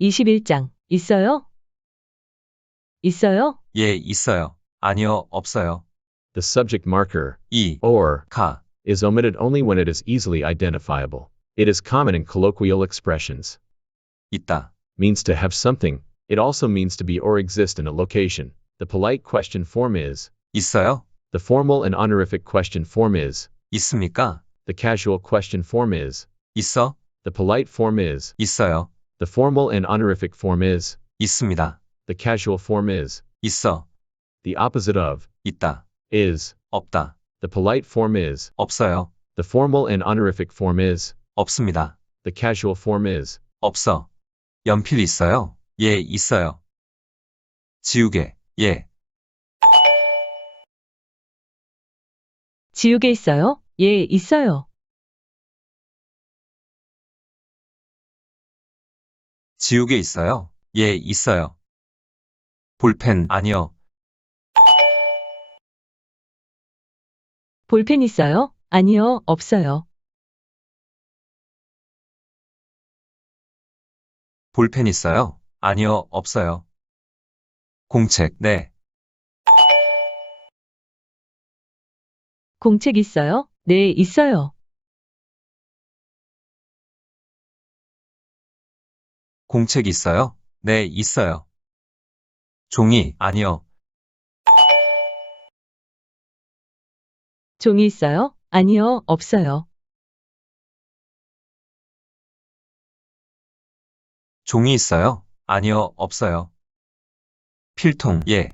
21장. 있어요? 있어요? 예, 있어요. 아니요, 없어요. The subject marker, 이, or, 가, is omitted only when it is easily identifiable. It is common in colloquial expressions. 있다. Means to have something. It also means to be or exist in a location. The polite question form is. 있어요? The formal and honorific question form is. 있습니까? The casual question form is. 있어? The polite form is. 있어요. The formal and honorific form is. 있습니다. The casual form is. 있어. The opposite of. 있다. Is. 없다. The polite form is. 없어요. The formal and honorific form is. 없습니다. The casual form is. 없어. 연필 있어요? 예, 있어요. 지우개, 예. 지우개 있어요? 예, 있어요. 지우개 있어요? 예, 있어요. 볼펜, 아니요. 볼펜 있어요? 아니요, 없어요. 볼펜 있어요? 아니요, 없어요. 공책, 네. 공책 있어요? 네, 있어요. 공책 있어요? 네, 있어요. 종이, 아니요. 종이 있어요? 아니요, 없어요. 종이 있어요? 아니요, 없어요. 필통, 예.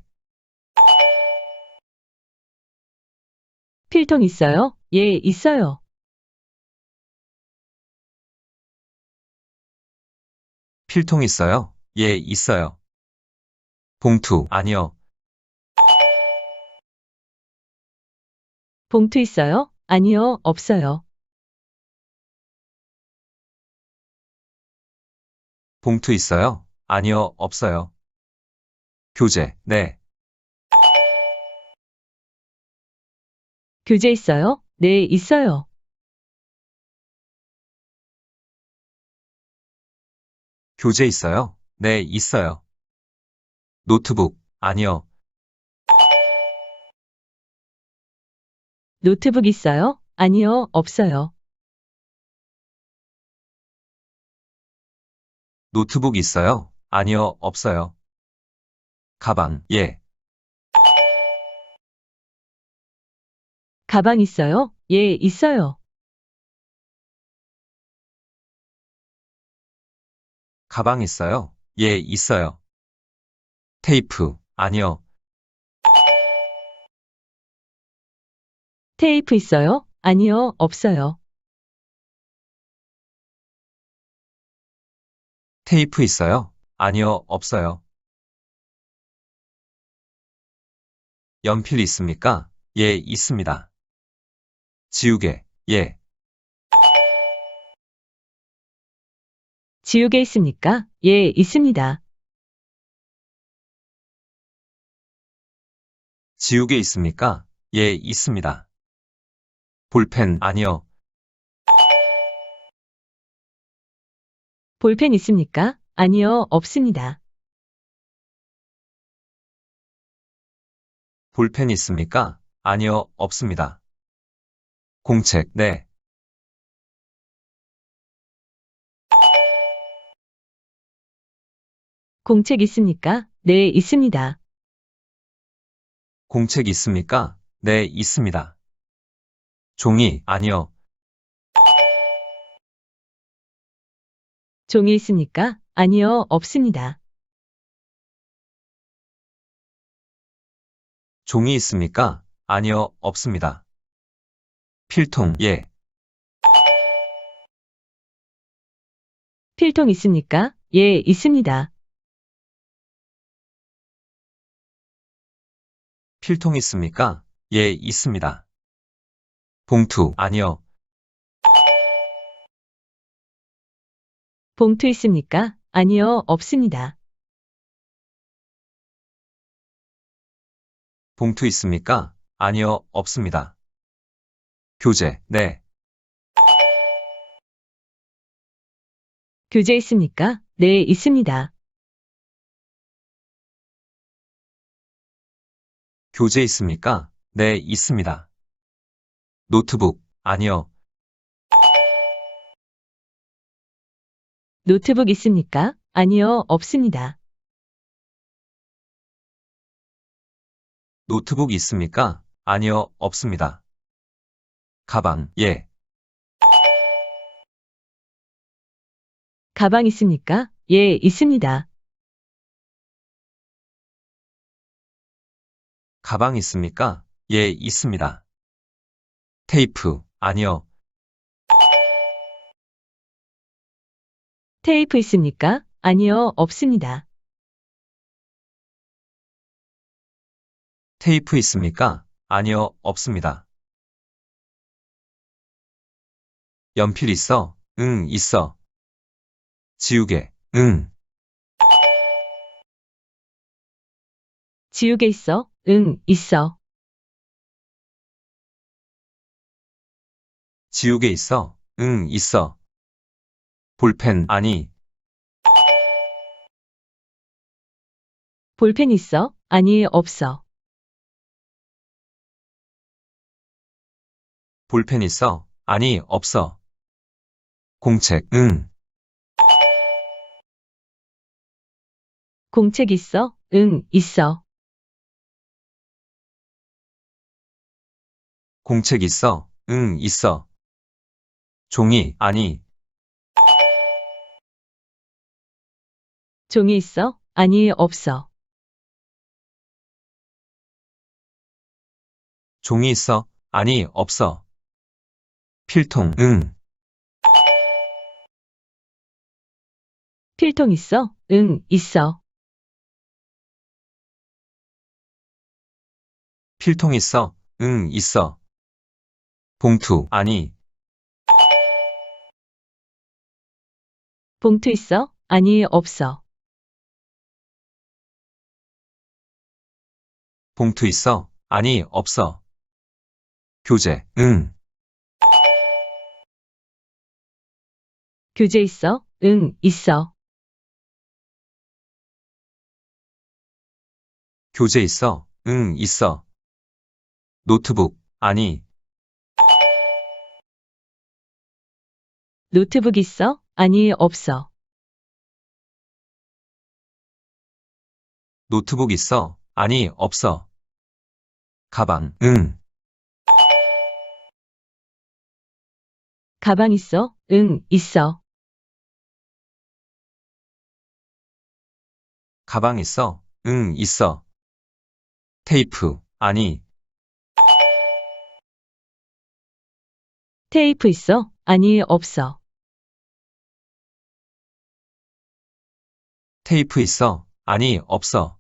필통 있어요? 예, 있어요. 필통 있어요? 예, 있어요. 봉투, 아니요. 봉투 있어요? 아니요, 없어요. 봉투 있어요? 아니요, 없어요. 교재, 네. 교재 있어요? 네, 있어요. 교재 있어요? 네, 있어요. 노트북, 아니요. 노트북 있어요? 아니요, 없어요. 노트북 있어요? 아니요, 없어요. 가방, 예. 가방 있어요? 예, 있어요. 가방 있어요? 예, 있어요. 테이프, 아니요. 테이프 있어요? 아니요, 없어요. 테이프 있어요? 아니요, 없어요. 연필 있습니까? 예, 있습니다. 지우개, 예. 지우개 있습니까? 예, 있습니다. 지우개 있습니까? 예, 있습니다. 볼펜, 아니요. 볼펜 있습니까? 아니요, 없습니다. 볼펜 있습니까? 아니요, 없습니다. 공책, 네. 공책 있습니까? 네, 있습니다. 공책 있습니까? 네, 있습니다. 종이, 아니요. 종이 있습니까? 아니요, 없습니다. 종이 있습니까? 아니요, 없습니다. 필통, 예. 필통 있습니까? 예, 있습니다. 필통 있습니까? 예, 있습니다. 봉투, 아니요. 봉투 있습니까? 아니요, 없습니다. 봉투 있습니까? 아니요, 없습니다. 교재, 네. 교재 있습니까? 네, 있습니다. 교재 있습니까? 네, 있습니다. 노트북, 아니요. 노트북 있습니까? 아니요, 없습니다. 노트북 있습니까? 아니요, 없습니다. 가방, 예. 가방 있습니까? 예, 있습니다. 가방 있습니까? 예, 있습니다. 테이프, 아니요. 테이프 있습니까? 아니요, 없습니다. 테이프 있습니까? 아니요, 없습니다. 연필 있어? 응, 있어. 지우개, 응. 지우개 있어? 응, 있어. 지우개 있어? 응, 있어. 볼펜, 아니. 볼펜 있어? 아니, 없어. 볼펜 있어? 아니, 없어. 공책, 응. 공책 있어? 응, 있어. 공책 있어? 응, 있어. 종이, 아니. 종이 있어? 아니, 없어. 종이 있어? 아니, 없어. 필통, 응. 필통 있어? 응, 있어. 필통 있어? 응, 있어. 봉투, 아니. 봉투 있어? 아니, 없어. 봉투 있어? 아니, 없어. 교재, 응. 교재 있어? 응, 있어. 교재 있어? 응, 있어. 노트북, 아니. 노트북 있어? 아니, 없어. 노트북 있어? 아니, 없어. 가방, 응. 가방 있어? 응, 있어. 가방 있어? 응, 있어. 테이프, 아니. 테이프 있어? 아니, 없어. 테이프 있어? 아니, 없어.